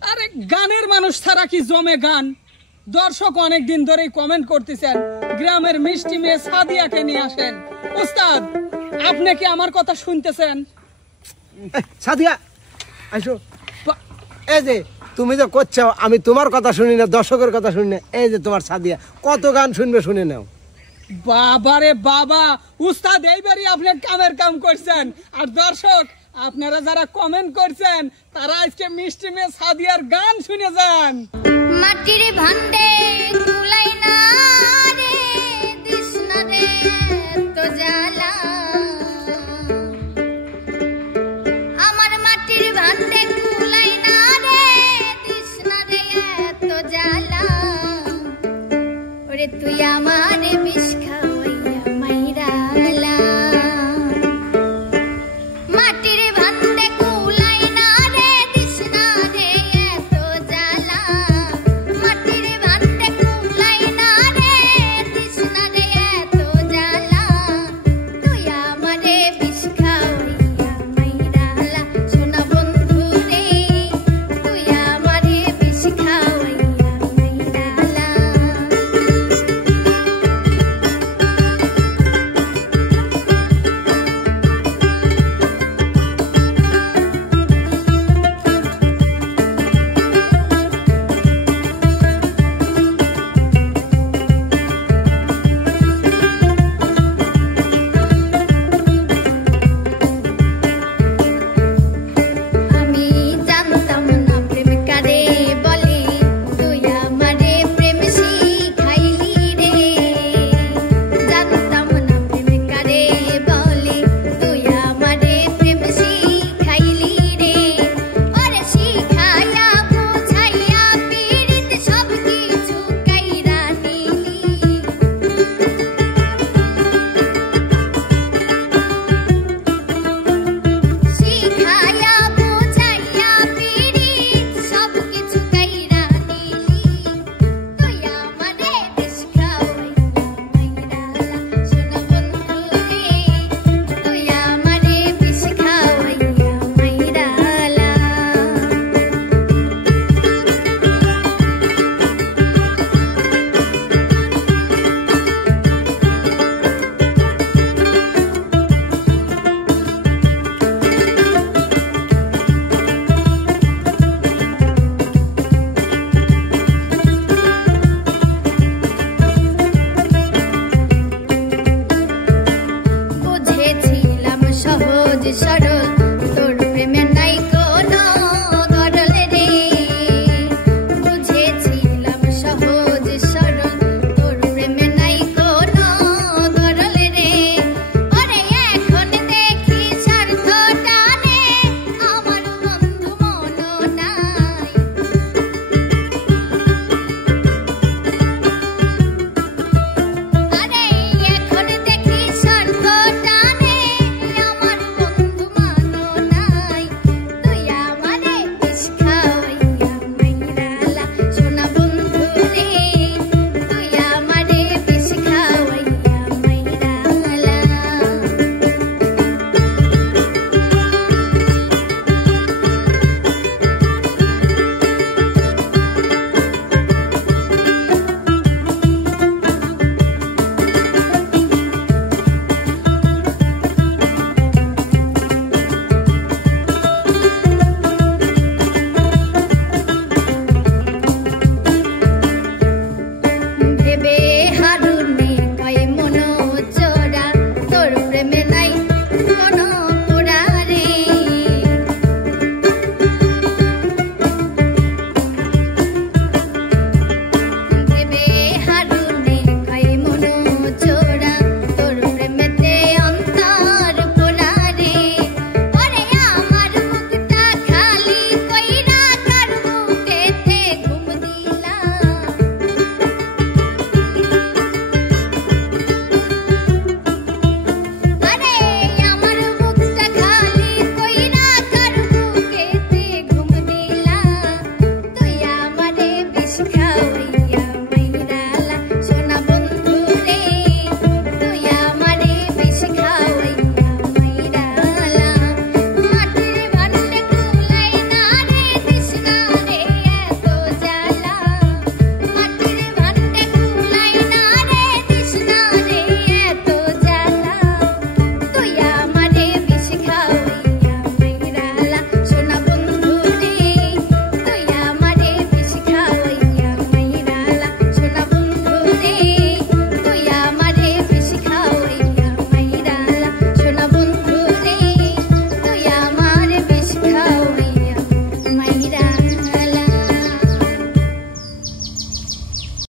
আরে গানের মানুষ ছাড়া কি জমে গান? দর্শক অনেক দিন ধরেই কমেন্ট করতেছেন গ্রামের মিষ্টি মেয়ে সাদিয়াকে নিয়ে আসেন। উস্তাদ, আপনি কি আমার কথা শুনতেছেন? সাদিয়া আসো। এই যে তুমি যে করছো, আমি তোমার কথা শুনি না, দর্শকের কথা শুনি না। এই যে তোমার সাদিয়া কত গান শুনবে, শুনে নাও। বাবারে বাবা, উস্তাদ এইবারই আপনি কামের কাম করছেন। আর দর্শক আপনারা যারা কমেন্ট করছেন তারা আজকে মিষ্টি মেয়ে সাদিয়ার গান শুনে যান। মাটির ভান্ডে কুলাই না রে, দিস না রে তো